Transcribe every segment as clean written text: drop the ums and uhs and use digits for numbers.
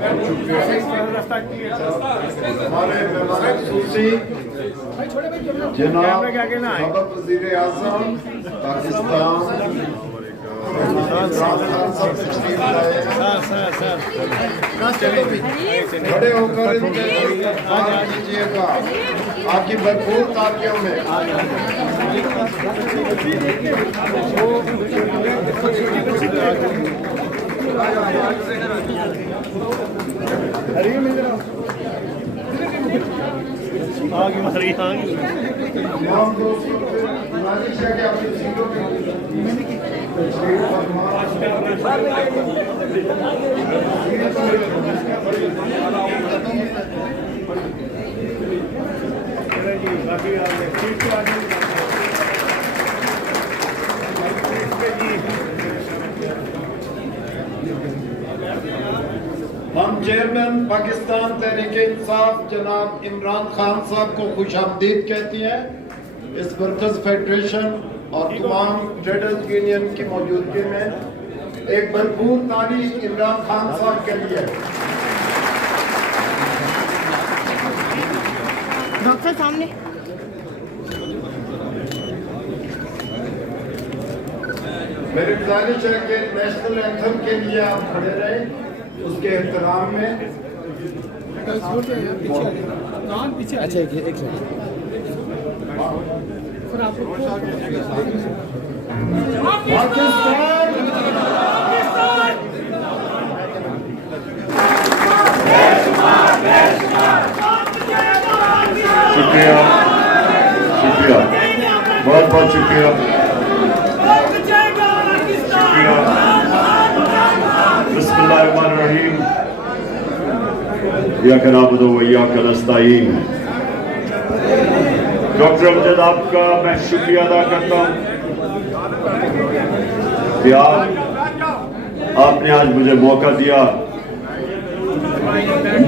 हमारे मेहमान खुसूसी जनाब सबक वज़ीर आज़म पाकिस्तान खड़े होकर कीजिएगा आपकी भरपूर तालियों में। हम चेयरमैन पाकिस्तान तहरीक इंसाफ जनाब इमरान खान साहब को खुशामदीद कहती हैं इस वर्कर्स फेडरेशन और तमाम ट्रेडर्स यूनियन की मौजूदगी में। एक भरपूर ताली इमरान खान साहब के लिए। डॉक्टर सामने मेरी गुजारिश है कि नेशनल एंथम के लिए आप खड़े रहें उसके एहतराम में। अच्छा एक शुक्रिया शुक्रिया बहुत बहुत शुक्रिया शुक्रिया। बिस्मिल्लाहिर्रहमानिर्रहीम इय्याका नअबुदु व इय्याका नस्तईन। डॉक्टर अमजद आपका मैं शुक्रिया अदा करता हूँ कि आपने आज मुझे मौका दिया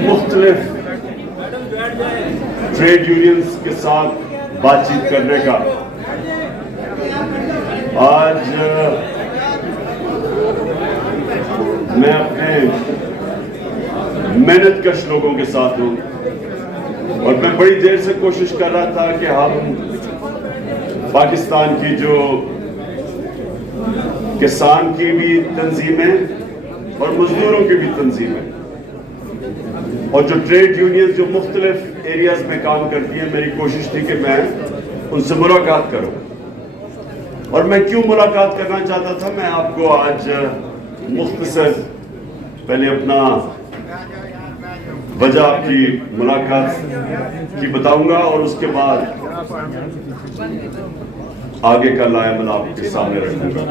मुख्तलिफ ट्रेड यूनियंस के साथ बातचीत करने का। आज मैं अपने मेहनतकश लोगों के साथ हूँ और मैं बड़ी देर से कोशिश कर रहा था कि हम पाकिस्तान की जो किसान की भी तंजीमें और मजदूरों की भी तंजीमें और जो ट्रेड यूनियन जो मुख्तलिफ एरियाज में काम करती हैं, मेरी कोशिश थी कि मैं उनसे मुलाकात करूं। और मैं क्यों मुलाकात करना चाहता था, मैं आपको आज मुख्तसर पहले अपना वजह आपकी मुलाकात की बताऊंगा और उसके बाद आगे का लायमल आपके सामने रखूंगा।